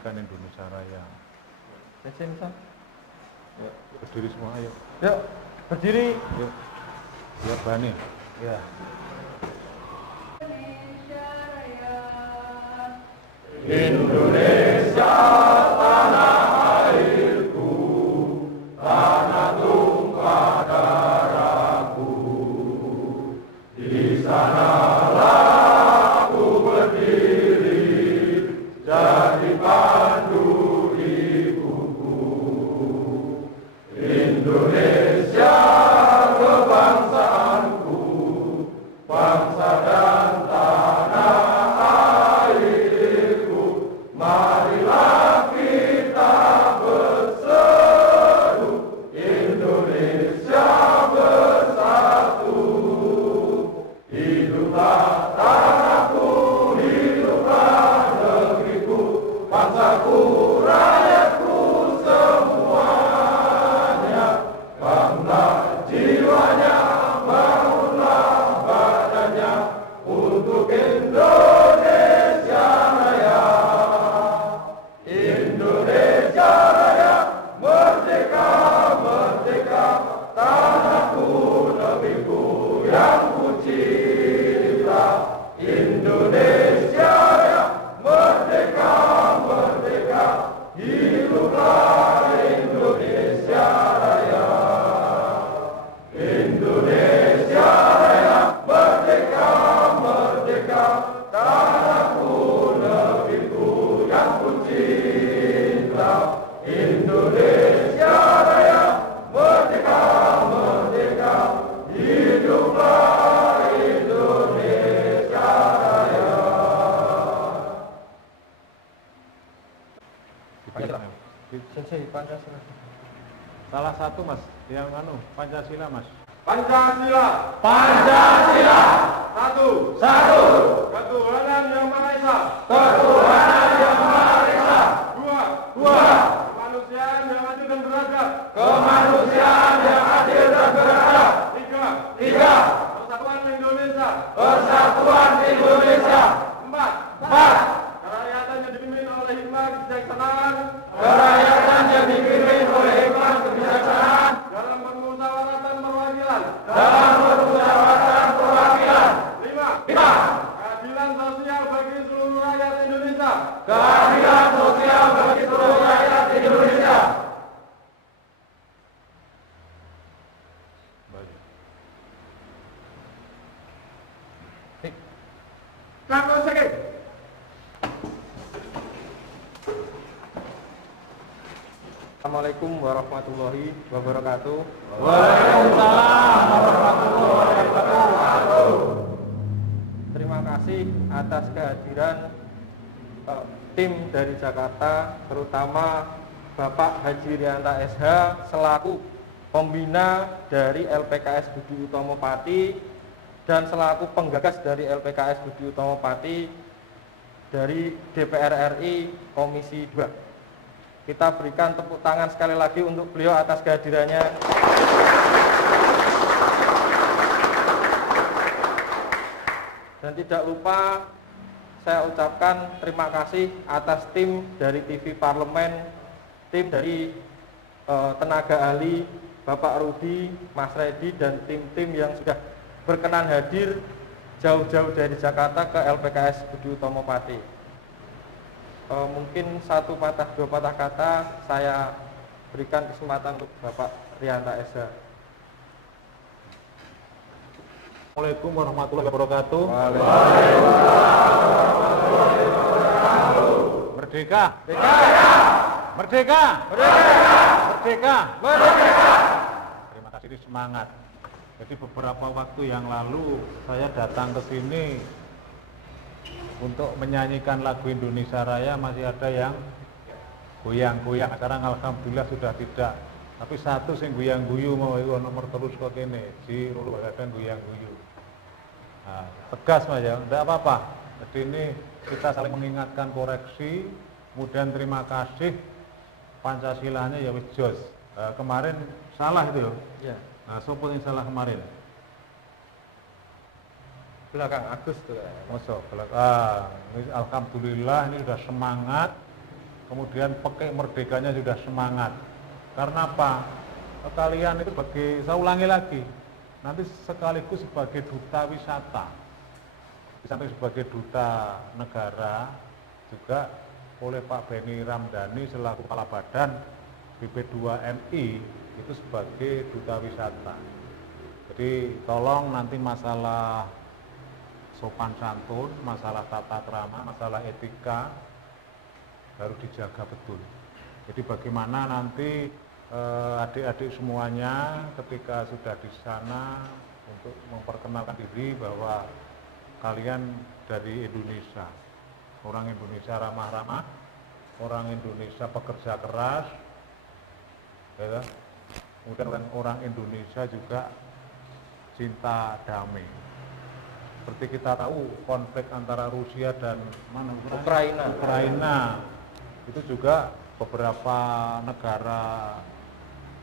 menyanyikan Indonesia Raya. Cecen Sam. Yuk, berdiri semua, ayo. Yuk, berdiri. Yuk. Ya, Bani. Ya. Indonesia tanah airku, tanah tumpah darahku. Di sanalah aku berdiri, jadi pandu ibuku. Indonesia kebangsaanku, bangsa dan tanah airku. Marilah kita berseru, Indonesia bersatu. Hiduplah tanahku, hiduplah negeriku, bangsaku, rakyatku semuanya. Bangunlah jiwanya, bangunlah badannya, untuk Indonesia Raya. Indonesia Raya, merdeka, merdeka, tanahku, negeriku yang ku cinta. Indonesia Raya, merdeka, merdeka, hiduplah Indonesia Raya. Indonesia Raya, merdeka, merdeka, tanahku, negeriku yang ku cinta. Indonesia Raya, merdeka, merdeka, hiduplah Indonesia Raya. Sensei Pancasila. Salah satu Mas, yang Pancasila Mas. Pancasila, Pancasila, satu, ketuhanan yang Maha Esa, ketuhanan yang Maha Esa, dua, kemanusiaan yang adil dan beradab, kemanusiaan yang adil dan beradab, tiga, persatuan Indonesia, persatuan Indonesia, empat, kerakyatan yang dipimpin oleh hikmah kebijaksanaan, kerakyatan yang dipimpin oleh hikmah kebijaksanaan, dalam permusyawaratan perwakilan, lima, keadilan sosial bagi seluruh rakyat Indonesia, keadilan sosial bagi seluruh rakyat Indonesia. Baik. Selamat sekali. Assalamualaikum warahmatullahi wabarakatuh. Waalaikumsalam warahmatullahi wabarakatuh. Terima kasih atas kehadiran tim dari Jakarta, terutama Bapak Haji Rianta SH selaku pembina dari LPKS Budi Utomo Pati dan selaku penggagas dari LPKS Budi Utomo Pati dari DPR RI Komisi 2. Kita berikan tepuk tangan sekali lagi untuk beliau atas kehadirannya. Dan tidak lupa saya ucapkan terima kasih atas tim dari TV Parlemen, tim dari tenaga ahli Bapak Rudi, Mas Redi, dan tim-tim yang sudah berkenan hadir jauh-jauh dari Jakarta ke LPKS Budi Utomo Pati. Mungkin satu patah dua patah kata saya berikan kesempatan untuk Bapak Rianta SH. Assalamualaikum warahmatullahi wabarakatuh. Merdeka. Merdeka. Merdeka. Terima kasih, semangat. Jadi beberapa waktu yang lalu saya datang ke sini untuk menyanyikan lagu Indonesia Raya, masih ada yang goyang-goyang. Sekarang alhamdulillah sudah tidak. Tapi satu sing goyang-guyu mau itu nomor terus kok ini di Rulu Badan goyang-guyu. Nah, tegas Mas ya, enggak apa-apa. Jadi ini kita saling mengingatkan, koreksi, kemudian terima kasih. Pancasilanya ya wis jos. Kemarin salah itu ya. Nah, sopo yang salah kemarin? Belakang Agus tuh. Masuk belakang. Alhamdulillah ini sudah semangat. kemudian pakai merdekanya sudah semangat. Karena apa? Kalian itu saya ulangi lagi, nanti sekaligus sebagai duta wisata, di samping sebagai duta negara, juga oleh Pak Beni Ramdhani selaku Kepala Badan BP2MI itu sebagai duta wisata. Jadi tolong nanti masalah sopan santun, masalah tata krama, masalah etika harus dijaga betul. Jadi bagaimana nanti adik-adik semuanya ketika sudah di sana untuk memperkenalkan diri bahwa kalian dari Indonesia, orang Indonesia ramah-ramah, orang Indonesia pekerja keras, ya, kemudian orang Indonesia juga cinta damai. Seperti kita tahu konflik antara Rusia dan Ukraina itu juga beberapa negara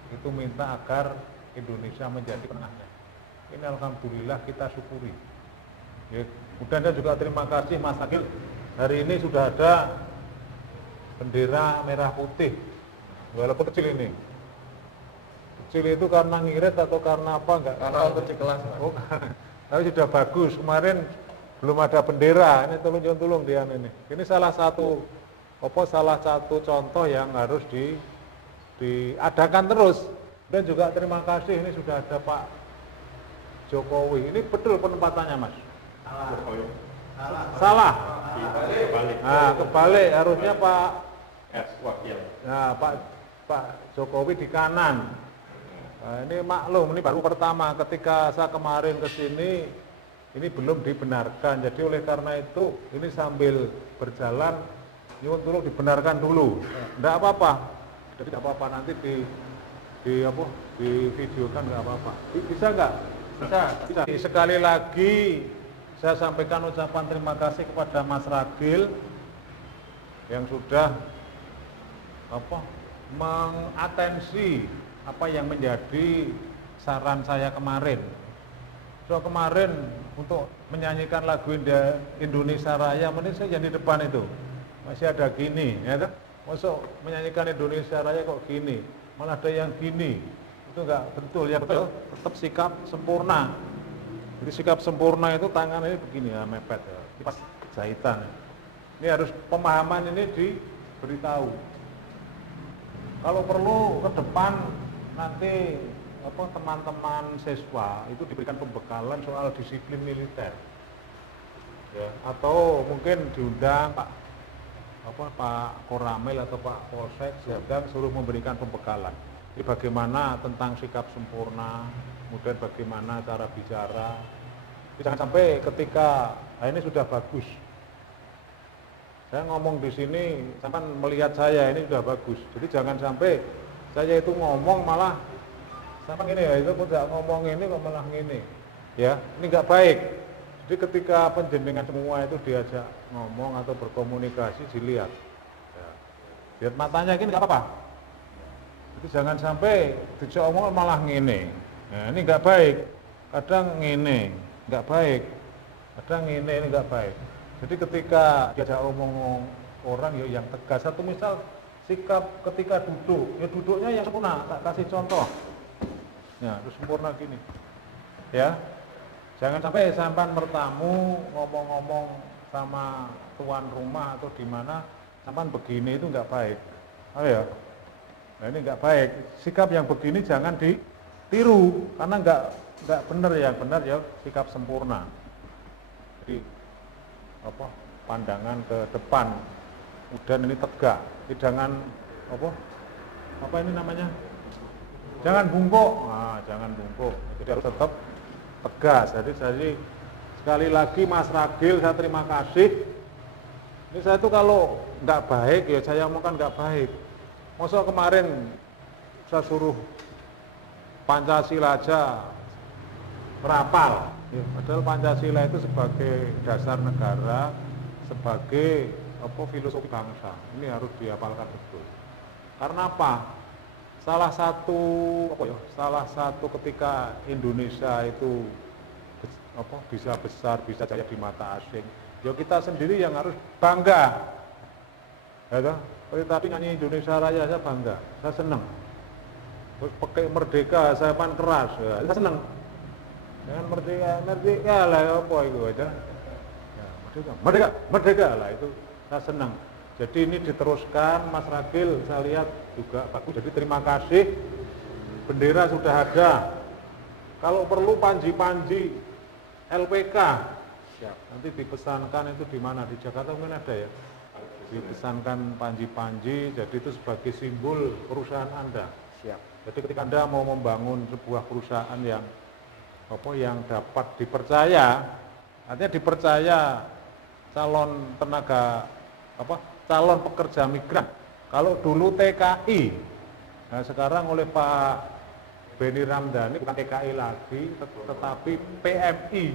itu minta agar Indonesia menjadi penengahnya. Ini alhamdulillah kita syukuri. Ya, kemudian saya juga terima kasih Mas Akil. Hari ini sudah ada bendera merah putih, walaupun kecil ini. Kecil itu karena ngirit atau karena apa enggak? Karena untuk di kelas. Oh, tapi sudah bagus. Kemarin belum ada bendera. Ini tolong dia ini. Ini salah satu contoh yang harus diadakan terus. Dan juga terima kasih ini sudah ada Pak Jokowi. Ini betul penempatannya, Mas. Salah. Kebalik. Nah, kebalik harusnya Pak Wakil. Nah, Pak Jokowi di kanan. Nah, ini maklum, ini baru pertama. Ketika saya kemarin ke sini, ini belum dibenarkan. Jadi oleh karena itu, ini sambil berjalan, nyuwun tulung dibenarkan dulu. Tidak apa-apa. Jadi tidak apa-apa, nanti di videokan nggak apa-apa. Bisa nggak? Bisa. Sekali lagi saya sampaikan ucapan terima kasih kepada Mas Ragil yang sudah mengatensi apa yang menjadi saran saya kemarin. So kemarin untuk menyanyikan lagu Indonesia Raya, mending saya yang di depan itu masih ada gini, ya kan? Masuk menyanyikan Indonesia Raya kok gini, malah ada yang gini, itu enggak betul ya, betul. Tetap sikap sempurna. Jadi sikap sempurna itu tangan ini begini ya, mepet ya, pas jahitan. Ini harus pemahaman ini diberitahu. Kalau perlu ke depan nanti teman-teman siswa itu diberikan pembekalan soal disiplin militer, ya, atau mungkin diundang Pak Koramil atau Pak Polsek diundang suruh memberikan pembekalan. Jadi bagaimana tentang sikap sempurna, kemudian bagaimana cara bicara. Jangan sampai ketika ini sudah bagus. Saya ngomong di sini, sampai melihat saya ini sudah bagus. Jadi jangan sampai saya itu ngomong malah sama gini ya, itu pun tidak ngomong ini kok malah gini. Ya, ini nggak baik. Jadi ketika penjenengan semua itu diajak ngomong atau berkomunikasi dilihat. Ya. Lihat matanya gini nggak apa-apa. Jadi jangan sampai dijak ngomong malah gini. Nah, ini nggak baik. Kadang gini, nggak baik. Kadang gini, ini nggak baik. Jadi ketika diajak ngomong orang ya yang tegas, atau misal sikap ketika duduk, ya duduknya yang sempurna, tak kasih contoh. Ya, terus sempurna gini. Ya. Jangan sampai sampan bertamu ngomong-ngomong sama tuan rumah atau di mana sampan begini itu enggak baik. Oh ya. Nah, ini enggak baik. Sikap yang begini jangan ditiru karena enggak benar, yang benar ya sikap sempurna. Jadi pandangan ke depan. Kemudian ini tegak. Jadi jangan apa ini namanya? Jangan bungkuk. Nah, jangan bungkuk. Jadi harus tetap tegas. Jadi sekali lagi Mas Ragil saya terima kasih. Ini saya tuh kalau nggak baik ya saya omongkan nggak baik. Masa kemarin saya suruh Pancasila aja rapal. Ya, padahal Pancasila itu sebagai dasar negara, sebagai filosofi bangsa. Ini harus dihafalkan betul. Karena apa? Salah satu ketika Indonesia itu bisa besar, bisa jaya di mata asing, ya kita sendiri yang harus bangga, ya, Seperti tadi nyanyi Indonesia Raya saya bangga, saya senang. Terus pakai merdeka, saya pan keras, ya, saya senang. Dengan merdeka lah apa itu aja. Ya, merdeka lah itu saya senang. Jadi ini diteruskan, Mas Ragil saya lihat juga bagus. Jadi terima kasih, bendera sudah ada. Kalau perlu panji-panji LPK, siap. Nanti dipesankan itu di mana, di Jakarta mungkin ada ya. Dipesankan panji-panji, jadi itu sebagai simbol perusahaan Anda. Siap. Jadi ketika Anda mau membangun sebuah perusahaan yang dapat dipercaya, artinya dipercaya calon pekerja migran. Kalau dulu TKI, nah sekarang oleh Pak Beni Ramdhani bukan TKI lagi, tetapi PMI.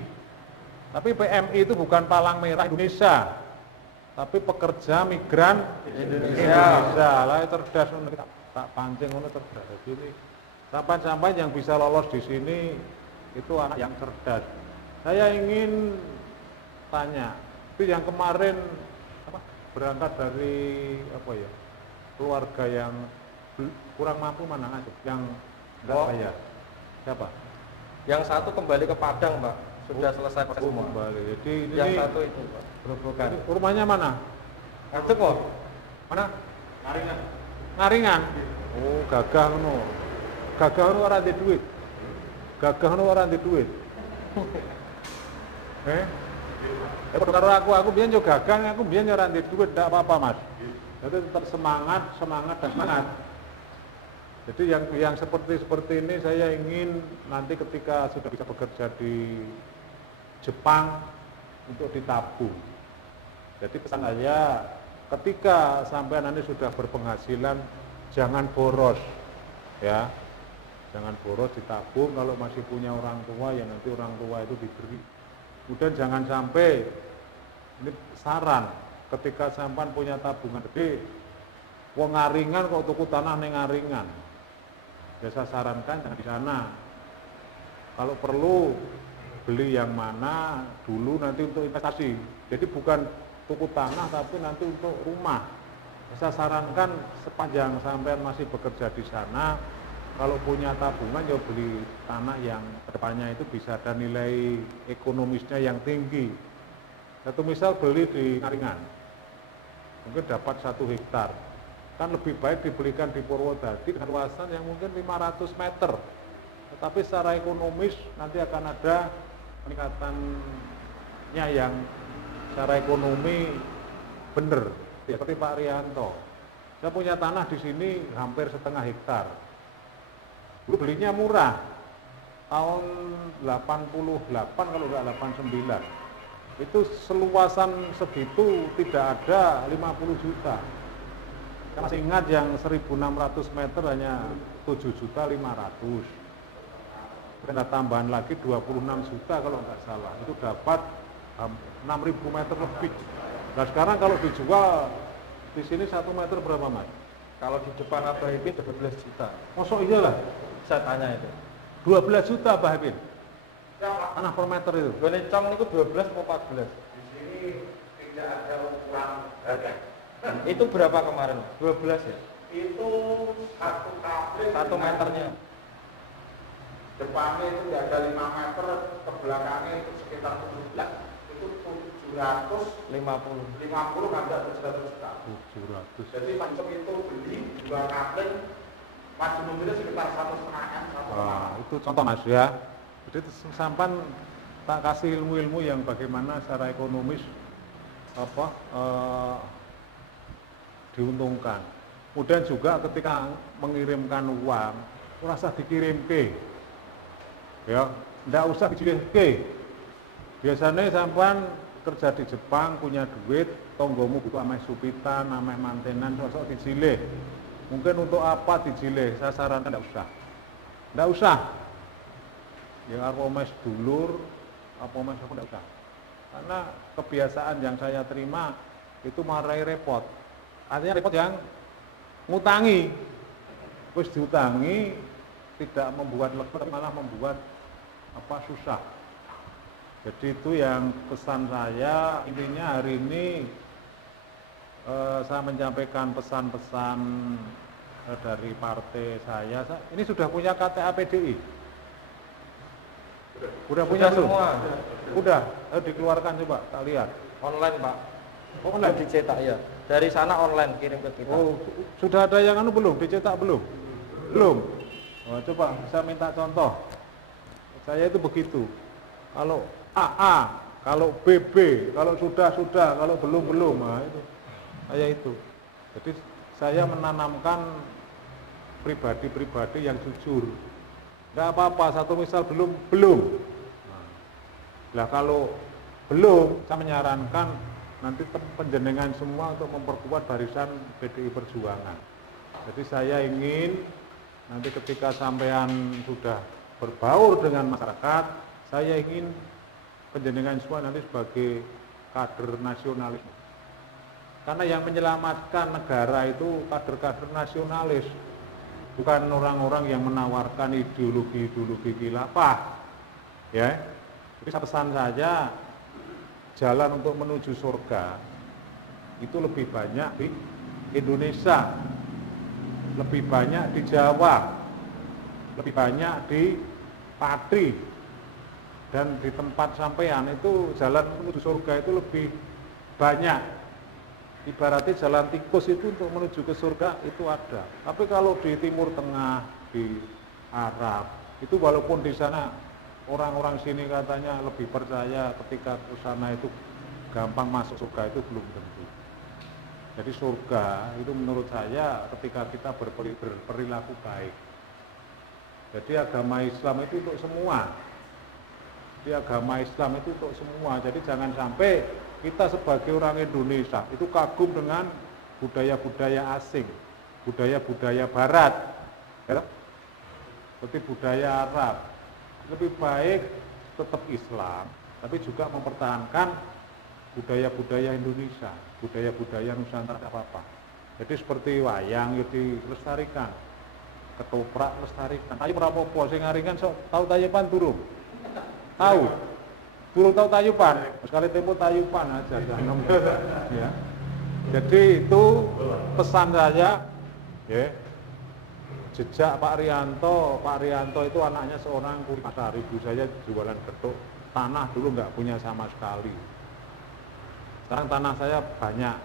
Tapi PMI itu bukan palang merah Indonesia, tapi pekerja migran Indonesia. Lah cerdas, tak pancing cerdas. Jadi sampai yang bisa lolos di sini itu anak yang cerdas. Saya ingin tanya, itu yang kemarin berangkat dari keluarga yang kurang mampu mana aja, yang enggak bayar. Siapa? Yang satu kembali ke Padang, Pak. Sudah selesai proses semua. Kembali. Jadi yang ini satu itu, Pak. bukan. Rumahnya mana? Ngadep kok. Mana? Ngaringan. Oh, gagah ngono. Gagah ngono ora ndek duit. Gagah ngono ora ndek duit. Karo aku biyen yo gagah, aku biyen yo ora ndek duit, ndak apa-apa, Mas. Jadi tetap semangat dan semangat. Jadi yang seperti ini saya ingin nanti ketika sudah bisa bekerja di Jepang untuk ditabung. Jadi pesan saya, ketika sampai nanti sudah berpenghasilan, jangan boros, ya, jangan boros, ditabung. Kalau masih punya orang tua, ya nanti orang tua itu diberi. Kemudian jangan sampai, ini saran, ketika sampan punya tabungan gede, wong Ngaringan kok tuku tanah ning Ngaringan. Ya saya sarankan jangan di sana. Kalau perlu beli yang mana dulu nanti untuk investasi. Jadi bukan tuku tanah tapi nanti untuk rumah. Saya sarankan sepanjang sampai masih bekerja di sana, kalau punya tabungan ya beli tanah yang kedepannya itu bisa ada nilai ekonomisnya yang tinggi. Satu misal beli di Ngaringan, mungkin dapat 1 hektar. Kan lebih baik dibelikan di Purwodadi dengan luasan yang mungkin 500 meter. Tetapi secara ekonomis nanti akan ada peningkatannya yang secara ekonomi benar. Seperti Pak Rianto. Saya punya tanah di sini hampir 1/2 hektar. Dulu belinya murah. Tahun 88 kalau nggak 89. Itu seluasan segitu tidak ada 50 juta. Saya masih ingat yang 1.600 meter hanya 7.500.000. Kena tambahan lagi 26 juta kalau nggak salah. Itu dapat 6.000 meter lebih. Nah sekarang kalau dijual di sini 1 meter berapa, Mas? Kalau di depan Abah Ipin 12 juta. Masuk iyalah. Saya tanya itu. 12 juta Abah Ipin. Tanah per meter itu. Golecong itu 12 atau 14? Di sini tidak ada ukuran harga. Itu berapa kemarin? 12 ya? Itu 1 kabel 1 meternya. Depannya itu nggak ada 5 meter, ke belakangnya itu sekitar 17, itu 750 ada 700 juta. 700. Jadi macam itu beli 2 kabel, maju mobilnya sekitar 1,5 M. Wah, itu contoh Mas ya. Jadi sampan tak kasih ilmu-ilmu yang bagaimana secara ekonomis diuntungkan. Kemudian juga ketika mengirimkan uang, rasa dikirim ke, ya, ndak usah dikirim ke. Biasanya sampan kerja di Jepang punya duit, tonggomu butuh ameh supitan, ameh mantenan, sosok dijilih. Mungkin untuk apa dijilih? Saya sarankan ndak usah. Ya apa mes dulur, apa mes aku ndak usah. Karena kebiasaan yang saya terima itu marai repot. Artinya repot yang ngutangi, terus diutangi tidak membuat lega, malah membuat susah. Jadi itu yang pesan saya, intinya hari ini saya menyampaikan pesan-pesan dari partai saya. Ini sudah punya KTA PDI? Udah punya belum? Semua. Udah, dikeluarkan coba, tak lihat. Online, Pak. Oh, online? Dicetak ya. Dari sana online kirim ke kita. Oh, sudah ada yang belum? Dicetak belum? Belum. Oh, coba saya minta contoh. Saya itu begitu. Kalau AA, kalau BB, kalau sudah, kalau belum. Nah, itu. Saya itu. Jadi saya menanamkan pribadi-pribadi yang jujur. Enggak apa-apa, satu misal belum. Nah, kalau belum, saya menyarankan nanti penjenengan semua untuk memperkuat barisan PDI Perjuangan. Jadi saya ingin nanti ketika sampean sudah berbaur dengan masyarakat, saya ingin penjenengan semua nanti sebagai kader nasionalisme. Karena yang menyelamatkan negara itu kader-kader nasionalis, bukan orang-orang yang menawarkan ideologi-ideologi khilafah. Ya, jadi pesan saja, jalan untuk menuju surga itu lebih banyak di Indonesia, lebih banyak di Jawa, lebih banyak di Pati, dan di tempat sampean itu jalan menuju surga itu lebih banyak. Ibaratnya jalan tikus itu untuk menuju ke surga itu ada. Tapi kalau di Timur Tengah, di Arab, itu walaupun di sana orang-orang sini katanya lebih percaya ketika ke sana itu gampang masuk surga, itu belum tentu. Jadi surga itu menurut saya ketika kita berperilaku baik. Jadi agama Islam itu untuk semua. Jadi agama Islam itu untuk semua. Jadi jangan sampai kita sebagai orang Indonesia itu kagum dengan budaya-budaya asing, budaya-budaya barat, ya? Seperti budaya Arab. Lebih baik tetap Islam, tapi juga mempertahankan budaya-budaya Indonesia, budaya-budaya Nusantara apa-apa. Jadi seperti wayang itu dilestarikan, ketoprak lestarikan. Tayu rapopo sing ngaringan tahu tayupan durung? Tahu? Durung tahu tayupan? Sekali tempo tayupan aja jangan. Ya. Jadi itu pesan saya, ya. Jejak Pak Rianto itu anaknya seorang kuli pasar, ibu saya jualan getuk, tanah dulu nggak punya sama sekali. Sekarang tanah saya banyak.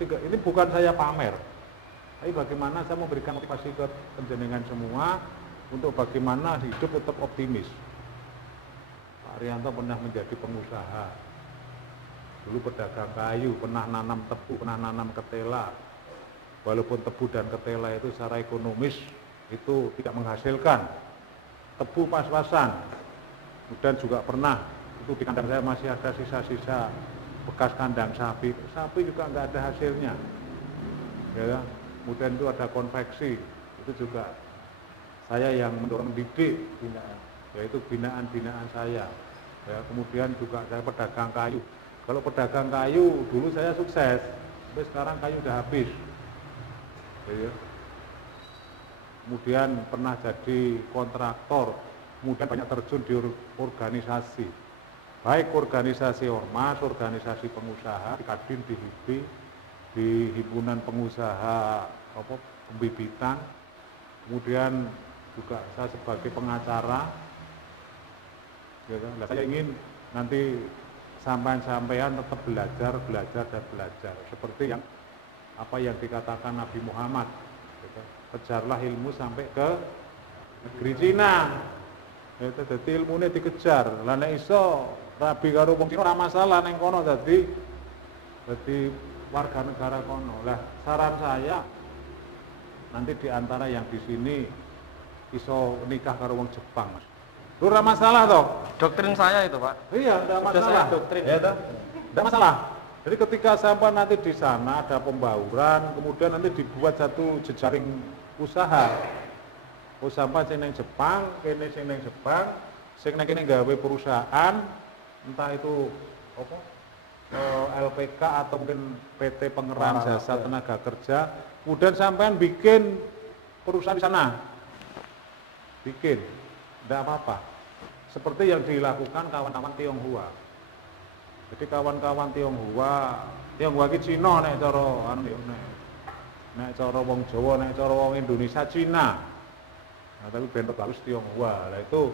Ini bukan saya pamer, tapi bagaimana saya memberikan motivasi ke penjenengan semua untuk bagaimana hidup tetap optimis. Pak Rianto pernah menjadi pengusaha, dulu pedagang kayu, pernah nanam tebu, pernah nanam ketela. Walaupun tebu dan ketela itu secara ekonomis itu tidak menghasilkan, tebu pas-pasan. Kemudian juga pernah, itu di kandang saya masih ada sisa-sisa bekas kandang sapi juga nggak ada hasilnya. Ya, kemudian itu ada konveksi, itu juga saya yang mendorong didik binaan, yaitu binaan-binaan saya. Ya, kemudian juga saya pedagang kayu. Kalau pedagang kayu dulu saya sukses, tapi sekarang kayu udah habis. Ya. Kemudian pernah jadi kontraktor, kemudian banyak terjun di organisasi, baik organisasi ormas, organisasi pengusaha, di Kadin, di HIPI, di Himpunan Pengusaha Pembibitan, kemudian juga saya sebagai pengacara. Ya, saya ingin nanti sampean tetap belajar, seperti yang apa yang dikatakan Nabi Muhammad, gitu. Kejarlah ilmu sampai ke negeri Cina. Itu jadi ilmunya dikejar. Lah nek iso rabi karo wong Cina ora masalah ning kono dadi warga negara kono. Lah saran saya nanti di antara yang di sini iso nikah karo wong Jepang, Mas. Lu ora masalah toh? Doktrin saya itu, Pak. Iya, enggak masalah. Doktrin. Ya toh? Enggak masalah. Jadi ketika sampai nanti di sana ada pembauran, kemudian nanti dibuat satu jejaring usaha. Sampai sing ning Jepang, kene sing ning Jepang, sing ning kene gawe perusahaan, entah itu apa? LPK atau mungkin PT Pengeran Jasa Tenaga Kerja, kemudian sampean bikin perusahaan di sana. Bikin. Enggak apa-apa. Seperti yang dilakukan kawan-kawan Tionghoa. Jadi kawan-kawan Tionghoa Tionghoa ki Cina nek cara anu nek cara wong Jawa, nek cara wong Indonesia Cina. Nah, tapi ben bagus Tionghoa. Lah itu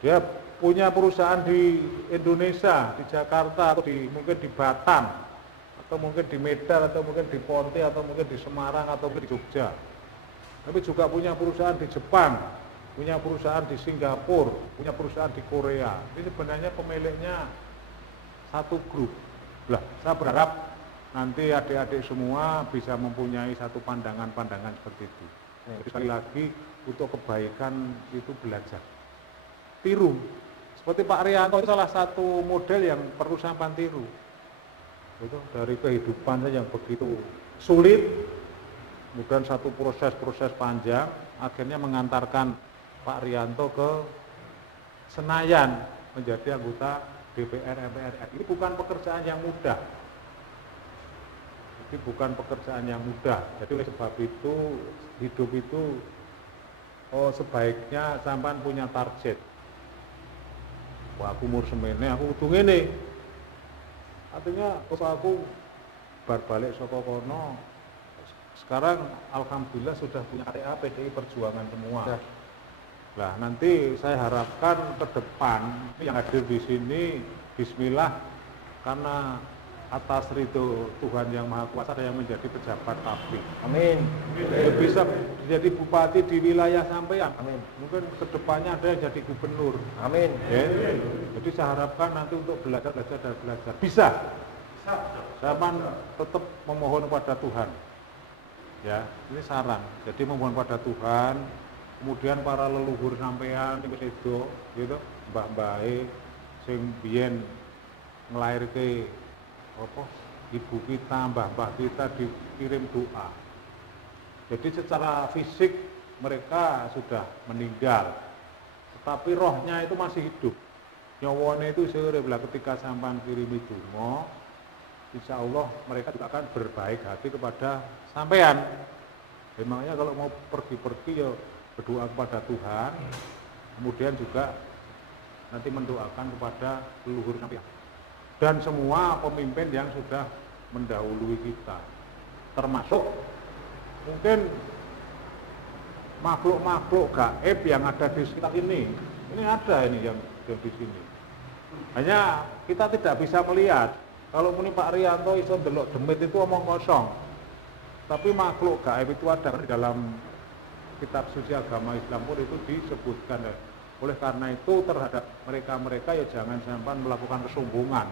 dia punya perusahaan di Indonesia, di Jakarta atau mungkin di Batam atau mungkin di Medan atau mungkin di Ponti atau mungkin di Semarang atau mungkin di Jogja. Tapi juga punya perusahaan di Jepang, punya perusahaan di Singapura, punya perusahaan di Korea. Ini sebenarnya pemiliknya satu grup. Lah, saya berharap nanti adik-adik semua bisa mempunyai satu pandangan-pandangan seperti itu. Jadi sekali lagi untuk kebaikan itu belajar. Tiru. Seperti Pak Rianto itu salah satu model yang perlu sampean tiru. Itu dari kehidupan yang begitu sulit, kemudian satu proses panjang, akhirnya mengantarkan Pak Rianto ke Senayan menjadi anggota DPR MPR. Ini bukan pekerjaan yang mudah. Ini bukan pekerjaan yang mudah. Jadi oleh sebab itu hidup itu sebaiknya sampean punya target. Wah, aku umur semene, aku kudu ngene. Artinya kalau aku balik saka kono, sekarang alhamdulillah sudah punya KTA PDI Perjuangan semua. Ya. Nah, nanti saya harapkan ke depan yang hadir di sini, bismillah, karena atas ridho Tuhan yang Maha Kuasa yang menjadi pejabat publik. Amin. Bisa jadi bupati di wilayah sampean. Amin. Mungkin kedepannya ada yang jadi gubernur. Amin. Ya. Jadi saya harapkan nanti untuk belajar. Bisa. Saya tetap memohon kepada Tuhan. Ya, ini saran. Jadi memohon pada Tuhan. Kemudian para leluhur sampean itu, gitu, mbah-mbahe sing biyen nglairke ibu kita, mbah-mbah kita dikirim doa. Jadi secara fisik mereka sudah meninggal, tetapi rohnya itu masih hidup. Nyawane itu sebenarnya ketika sampean kirimi donga, insya Allah mereka juga akan berbaik hati kepada sampean. Memangnya kalau mau pergi-pergi ya berdoa kepada Tuhan, kemudian juga nanti mendoakan kepada leluhur sampean dan semua pemimpin yang sudah mendahului kita, termasuk mungkin makhluk-makhluk gaib yang ada di sekitar ini. Ini ada ini yang di sini. Hanya kita tidak bisa melihat. Kalau muni Pak Rianto iso delok demit itu omong kosong. Tapi makhluk gaib itu ada di dalam kitab suci agama Islam pun itu disebutkan. Oleh karena itu terhadap mereka-mereka ya jangan sampai melakukan kesombongan.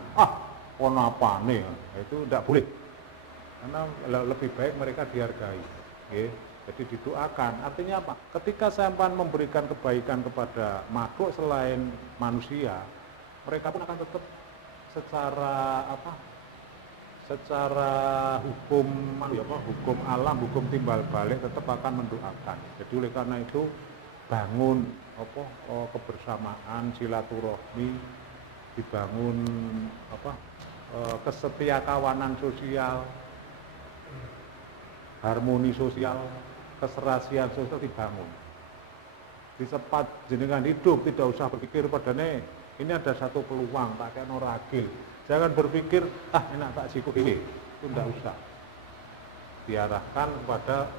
Ono apa nih? Itu tidak boleh. Karena lebih baik mereka dihargai. Okay? Jadi didoakan. Artinya apa? Ketika sampai memberikan kebaikan kepada makhluk selain manusia, mereka pun akan tetap secara hukum alam, hukum timbal balik tetap akan mendoakan. Jadi oleh karena itu bangun kebersamaan, silaturahmi, dibangun kesetiakawanan sosial, harmoni sosial, keserasian sosial dibangun. Di tempat jenengan hidup tidak usah berpikir padane ini ada satu peluang tak kena ragil. Jangan berpikir enak tak siku ini, itu tidak usah. Diarahkan kepada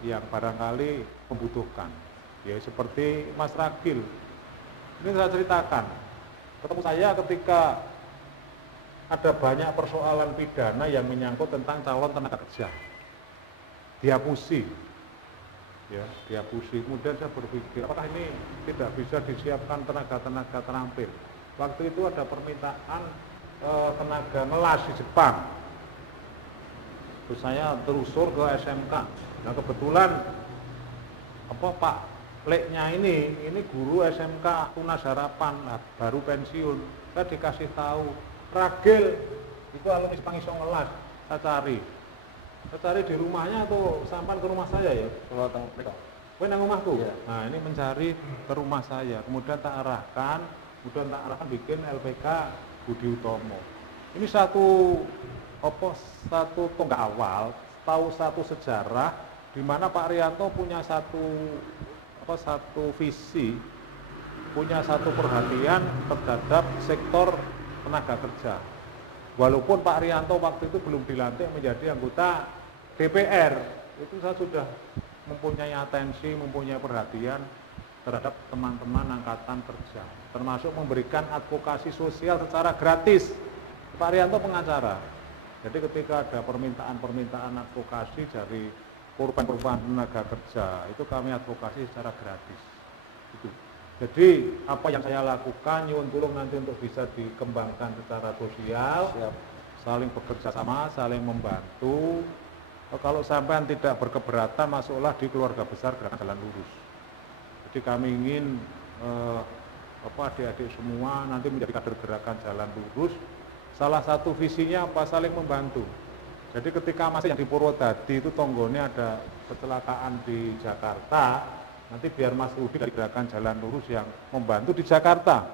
yang barangkali membutuhkan. Ya seperti Mas Ragil. Ini saya ceritakan. Ketemu saya ketika ada banyak persoalan pidana yang menyangkut tentang calon tenaga kerja. Dia pusing. Ya, dia pusing. Kemudian saya berpikir, apakah ini tidak bisa disiapkan tenaga-tenaga terampil? Waktu itu ada permintaan tenaga melas di Jepang. Terus saya telusur ke SMK. Nah kebetulan Pak Leknya ini guru SMK Tunas Harapan, baru pensiun. Saya dikasih tahu, Ragil itu alumni Jepang iso ngelas. Saya cari di rumahnya atau sampan ke rumah saya ya. Kalau kowe nang omahku. Ya. Nah, ini mencari ke rumah saya. Kemudian tak arahkan bikin LPK Budi Utomo. Ini satu tonggak awal, tahu satu sejarah di mana Pak Rianto punya satu visi, punya satu perhatian terhadap sektor tenaga kerja. Walaupun Pak Rianto waktu itu belum dilantik menjadi anggota DPR, itu saya sudah mempunyai atensi, mempunyai perhatian terhadap teman-teman angkatan kerja, termasuk memberikan advokasi sosial secara gratis. Pak Rianto pengacara, jadi ketika ada permintaan advokasi dari korban-korban tenaga kerja, itu kami advokasi secara gratis. Itu. Jadi apa yang saya lakukan, nyuwun tulung nanti untuk bisa dikembangkan secara sosial, saling bekerja sama, saling membantu. Kalau sampai tidak berkeberatan, masuklah di keluarga besar Gerakan Jalan Lurus. Jadi kami ingin adik-adik semua nanti menjadi kader Gerakan Jalan Lurus. Salah satu visinya apa? Saling membantu. Jadi ketika masih yang di Purwodadi itu tonggone ada kecelakaan di Jakarta, nanti biar Mas Rudi dari Gerakan Jalan Lurus yang membantu di Jakarta.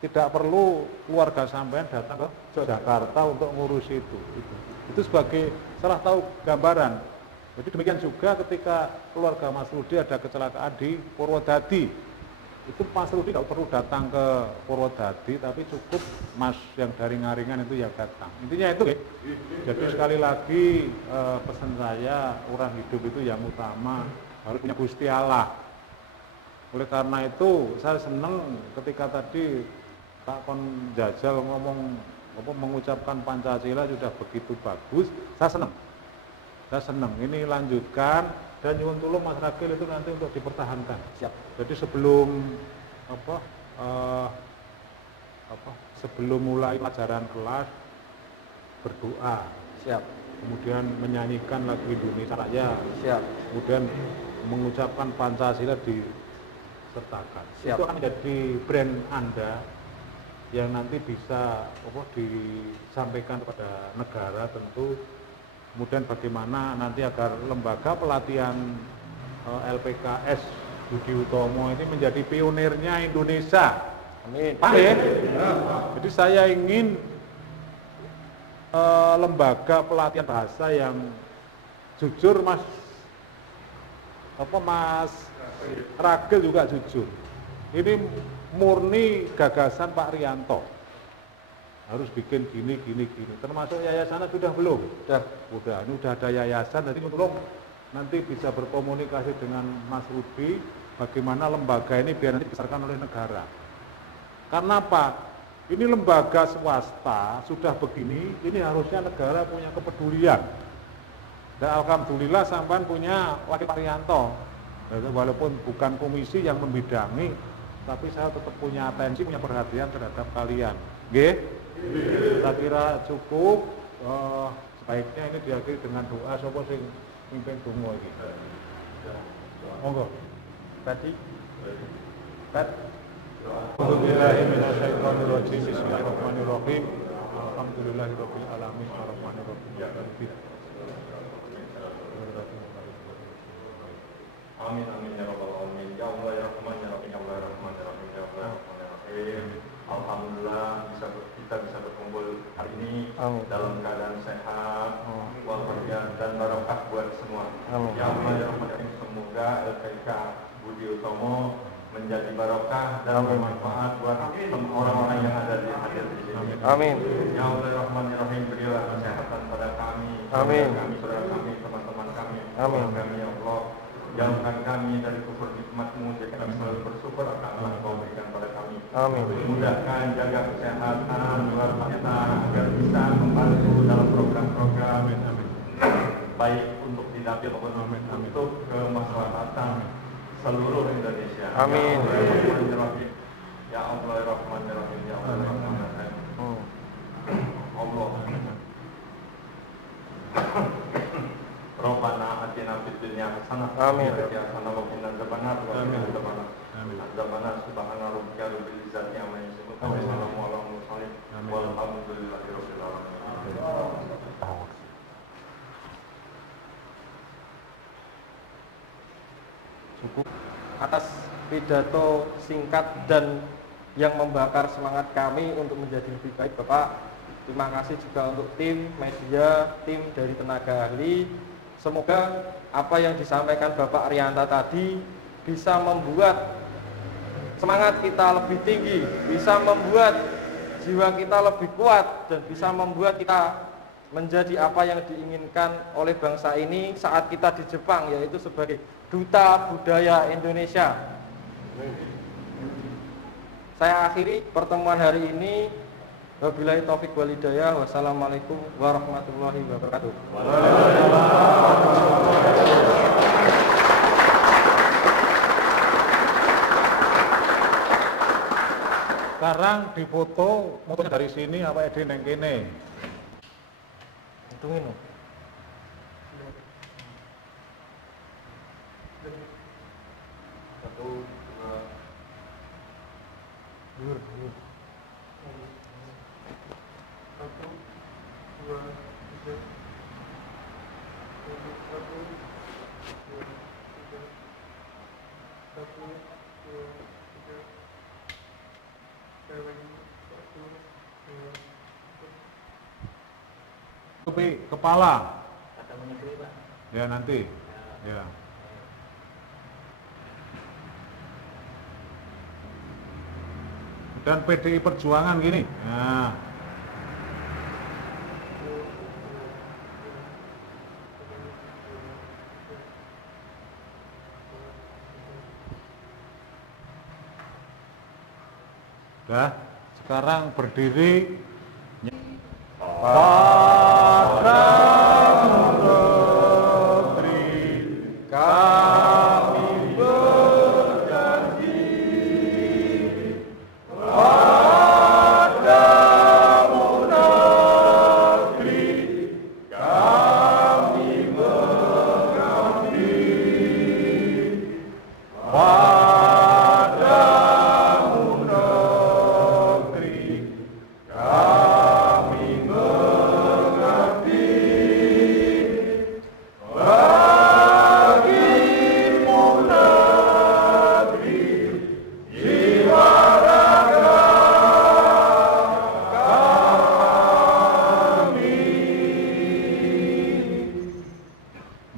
Tidak perlu keluarga sampean datang ke Jakarta untuk ngurusi itu. Itu sebagai salah tahu gambaran. Jadi demikian juga ketika keluarga Mas Rudi ada kecelakaan di Purwodadi, itu Mas Rudi tidak perlu datang ke Purwodadi, tapi cukup Mas yang dari Ngaringan itu yang datang. Intinya itu. Jadi sekali lagi pesan saya, orang hidup itu yang utama harus punya Gusti Allah. Oleh karena itu saya senang ketika tadi Pak Kon Jajal ngomong mengucapkan Pancasila sudah begitu bagus, saya senang. Ini lanjutkan dan nyuwun tulung Mas Ragil itu nanti untuk dipertahankan. Siap. Jadi sebelum sebelum mulai pelajaran kelas berdoa. Siap. Kemudian menyanyikan lagu Indonesia Raya. Siap. Kemudian mengucapkan Pancasila disertakan. Siap. Itu akan menjadi brand Anda yang nanti bisa disampaikan kepada negara tentu. Kemudian bagaimana nanti agar lembaga pelatihan LPKS Budi Utomo ini menjadi pionirnya Indonesia. Amin. Pak ya? Jadi saya ingin lembaga pelatihan bahasa yang jujur, Mas Ragil juga jujur. Ini murni gagasan Pak Rianto. Harus bikin gini. Termasuk yayasannya sudah belum? Sudah. Ini sudah ada yayasan. Jadi tolong nanti bisa berkomunikasi dengan Mas Rudi bagaimana lembaga ini biar nanti dibesarkan oleh negara. Karena apa? Ini lembaga swasta sudah begini, ini harusnya negara punya kepedulian. Dan alhamdulillah sampean punya Wakil Pak Rianto. Walaupun bukan komisi yang membidangi, tapi saya tetap punya atensi, punya perhatian terhadap kalian. Nggih? Saya kira cukup. Sebaiknya ini diakhiri dengan doa sapa sing mimpin donga iki. Monggo. Tadi. Bismillahirrahmanirrahim. Alhamdulillahirabbil alamin arrahmanirrahim. Amin ya rabbal alamin. Ya Allah ya Rahman ya Rahim. Ya Allah ya Rahman ya Rahim. Ya Allah ya Rahman ya Rahim. Alhamdulillah kita bisa berkumpul hari ini dalam keadaan sehat, walafiat dan barokah buat semua. Ya Allah ya Rahman ya Rahim. Semoga LPK Budi Utomo menjadi barokah dan bermanfaat buat orang-orang yang ada di hadir di sini. Amin. Ya Allah ya Rahman ya Rahim, berilah kesehatan pada kami. Amin. Saudara kami, teman-teman kami. Amin. Kami ya Allah. Jauhkan kami dari kufur nikmat-Mu, jadi kami selalu bersyukur akan apa yang Kau berikan pada kami. Amin. Mudahkan, jaga kesehatan, kita agar bisa membantu dalam program-program baik untuk didapil maupun untuk kemaslahatan seluruh Indonesia. Amin. Ya Allah ya Rahman ya Rahim. Ya Allah ya Rahman ya Rahim. Allah. Rabbana atina fid dunya hasanah wa fil akhirati hasanah wa qina adzabannar. Amin. Adzabannar subhana rabbika rabbil izzati amma yasifun wa salamun alal mursalin walhamdulillahi rabbil alamin. Cukup atas pidato singkat dan yang membakar semangat kami untuk menjadi lebih baik, Bapak. Terima kasih juga untuk tim media, tim dari tenaga ahli. Semoga apa yang disampaikan Bapak Rianta tadi bisa membuat semangat kita lebih tinggi, bisa membuat jiwa kita lebih kuat dan bisa membuat kita menjadi apa yang diinginkan oleh bangsa ini saat kita di Jepang, yaitu sebagai Duta Budaya Indonesia. Saya akhiri pertemuan hari ini. Wabillahi taufik wal hidayah. Wassalamualaikum warahmatullahi wabarakatuh. Sekarang difoto, motonya dari sini apa ede neng kene. Hitungin. Satu, dua, Dur. satu, dua, tiga, satu, dua, tiga, satu, dua, tiga, lagi, satu, dua, tiga. Tutupi kepala. Kata menegeri, Pak. Ya nanti. Ya. Dan PDI Perjuangan gini. Nah. Udah, sekarang berdiri.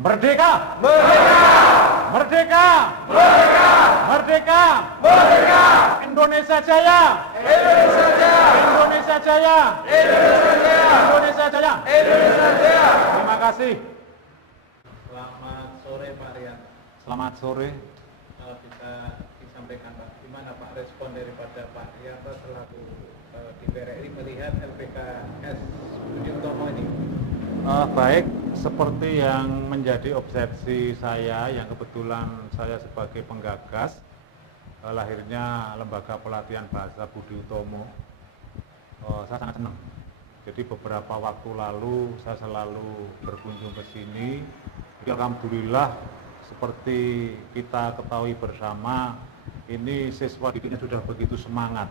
Merdeka! Merdeka! Merdeka! Merdeka! Merdeka! Merdeka! Indonesia Jaya! Indonesia Jaya! Indonesia Jaya! Indonesia Jaya! Indonesia Jaya! Indonesia Jaya! Terima kasih. Selamat sore Pak Rian. Selamat sore. Kalau bisa disampaikan Pak, gimana Pak respon daripada Pak Rianto selaku di PRRI melihat LPKS Budi Utomo ini? Baik, seperti yang menjadi obsesi saya, yang kebetulan saya sebagai penggagas lahirnya Lembaga Pelatihan Bahasa Budi Utomo, saya sangat senang. Jadi beberapa waktu lalu saya selalu berkunjung ke sini. Alhamdulillah, seperti kita ketahui bersama, ini siswa didiknya sudah begitu semangat.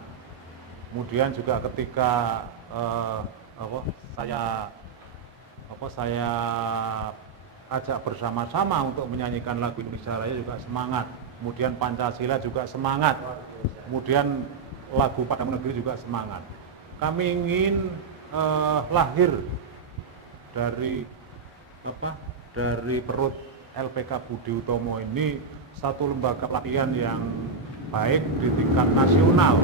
Kemudian juga ketika saya ajak bersama-sama untuk menyanyikan lagu Indonesia Raya juga semangat. Kemudian Pancasila juga semangat. Kemudian lagu Padamu Negeri juga semangat. Kami ingin lahir dari perut LPK Budi Utomo ini satu lembaga pelatihan yang baik di tingkat nasional.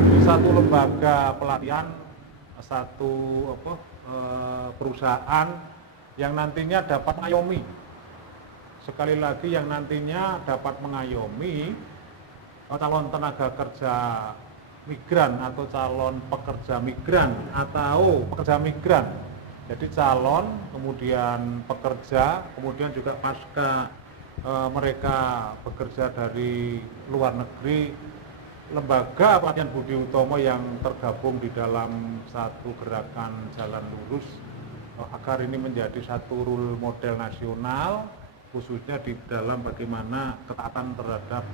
Jadi satu lembaga pelatihan, satu perusahaan yang nantinya dapat mengayomi, sekali lagi yang nantinya dapat mengayomi calon tenaga kerja migran atau calon pekerja migran atau pekerja migran. Jadi calon, kemudian pekerja, kemudian juga pasca mereka bekerja dari luar negeri. Lembaga Pelatihan Budi Utomo yang tergabung di dalam satu gerakan jalan lurus agar ini menjadi satu role model nasional, khususnya di dalam bagaimana ketaatan terhadap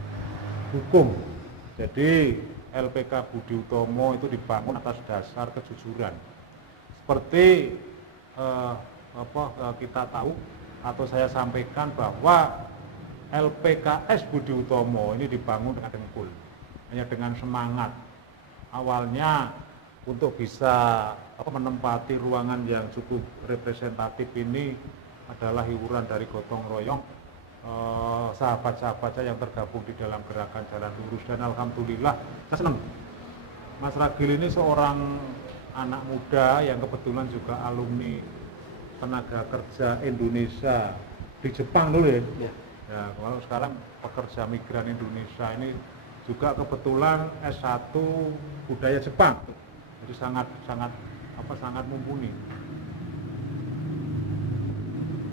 hukum. Jadi LPK Budi Utomo itu dibangun atas dasar kejujuran. Seperti kita tahu atau saya sampaikan bahwa LPKS Budi Utomo ini dibangun dengan dengkul, hanya dengan semangat. Awalnya untuk bisa menempati ruangan yang cukup representatif ini adalah hiburan dari gotong royong sahabat-sahabat saya yang tergabung di dalam gerakan jalan lurus, dan alhamdulillah saya senang Mas Ragil ini seorang anak muda yang kebetulan juga alumni tenaga kerja Indonesia di Jepang dulu ya. Ya, kalau sekarang pekerja migran Indonesia ini juga kebetulan S1 budaya Jepang. Jadi sangat mumpuni.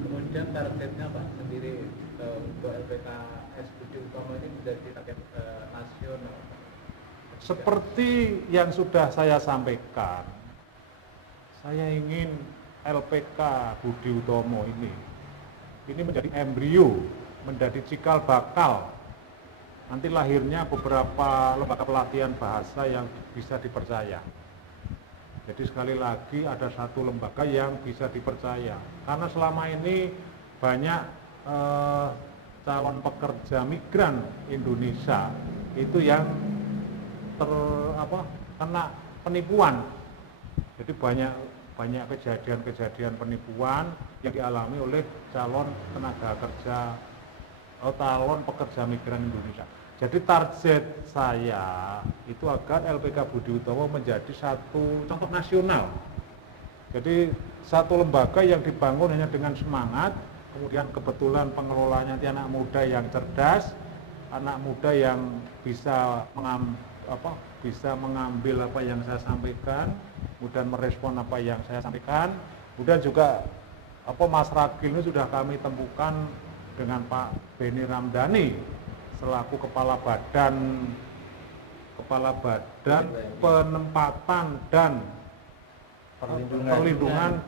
Kemudian targetnya Pak sendiri untuk LPKS Budi Utomo ini menjadi target nasional. Seperti yang sudah saya sampaikan, saya ingin LPK Budi Utomo ini menjadi embrio, menjadi cikal bakal nanti lahirnya beberapa lembaga pelatihan bahasa yang bisa dipercaya. Jadi sekali lagi ada satu lembaga yang bisa dipercaya, karena selama ini banyak calon pekerja migran Indonesia itu yang kena penipuan. Jadi banyak kejadian penipuan yang dialami oleh calon tenaga kerja atau calon pekerja migran Indonesia. Jadi target saya itu agar LPK Budi Utomo menjadi satu contoh nasional. Jadi satu lembaga yang dibangun hanya dengan semangat, kemudian kebetulan pengelolanya nanti anak muda yang cerdas, anak muda yang bisa mengambil apa yang saya sampaikan, kemudian merespon apa yang saya sampaikan. Kemudian juga Mas Ragil ini sudah kami temukan dengan Pak Beni Ramdhani selaku kepala badan penempatan dan perlindungan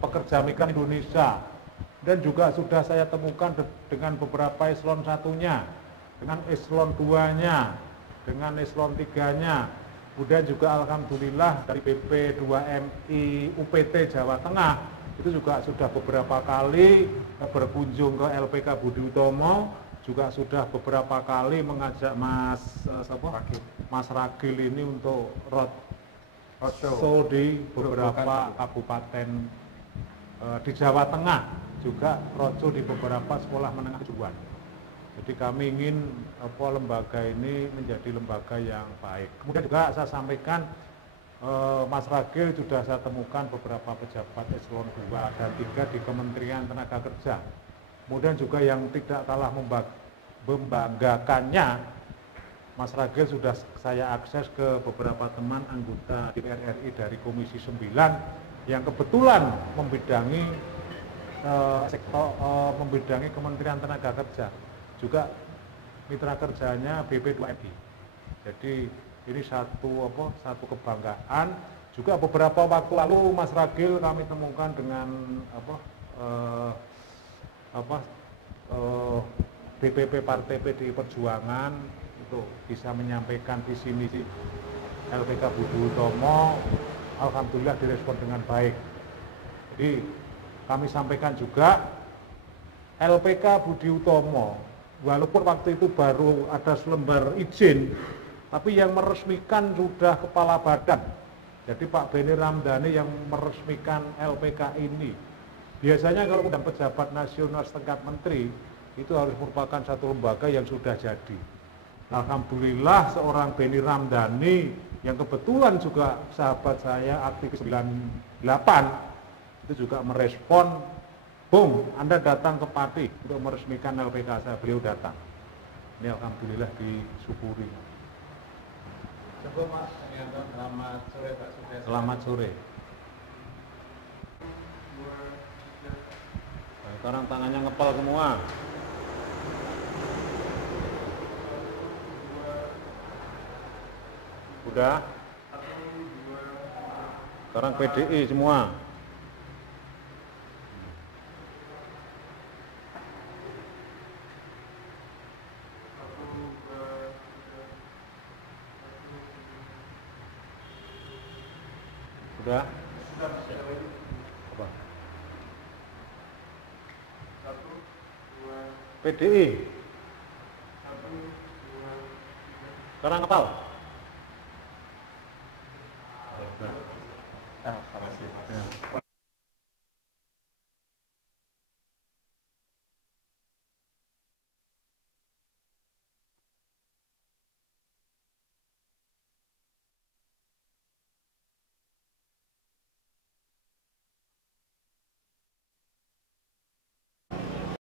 pekerja migran Indonesia, dan juga sudah saya temukan dengan beberapa eselon satunya, dengan eselon 2-nya, dengan eselon 3-nya. Kemudian juga alhamdulillah dari BP2MI UPT Jawa Tengah itu juga sudah beberapa kali berkunjung ke LPK Budi Utomo, juga sudah beberapa kali mengajak Mas Ragil ini untuk roadshow di beberapa kabupaten di Jawa Tengah, juga roadshow di beberapa sekolah menengah kejuruan. Jadi kami ingin lembaga ini menjadi lembaga yang baik. Kemudian juga saya sampaikan Mas Ragil sudah saya temukan beberapa pejabat eselon 2 dan 3 di Kementerian Tenaga Kerja. Kemudian juga yang tidak kalah membanggakannya, Mas Ragil sudah saya akses ke beberapa teman anggota DPR RI dari Komisi 9 yang kebetulan membidangi membidangi Kementerian Tenaga Kerja, juga mitra kerjanya BP2MI. Jadi ini satu kebanggaan. Juga beberapa waktu lalu Mas Ragil kami temukan dengan DPP Partai PDI Perjuangan untuk bisa menyampaikan visi misi LPK Budi Utomo. Alhamdulillah direspon dengan baik. Jadi kami sampaikan juga LPK Budi Utomo, walaupun waktu itu baru ada selembar izin, tapi yang meresmikan sudah kepala badan. Jadi Pak Beni Ramdhani yang meresmikan LPK ini. Biasanya kalau undang pejabat nasional setingkat menteri, itu harus merupakan satu lembaga yang sudah jadi. Alhamdulillah seorang Beni Ramdhani yang kebetulan juga sahabat saya aktivis 98 itu juga merespon, Bung, Anda datang ke Pati untuk meresmikan LPK saya. Beliau datang. Ini alhamdulillah disyukuri. Coba Mas, selamat sore Pak Sudah. Selamat sore. Nah, sekarang tangannya ngepel semua. Udah. Sekarang PDI semua. Sudah? Apa? PDI. Sekarang kepal.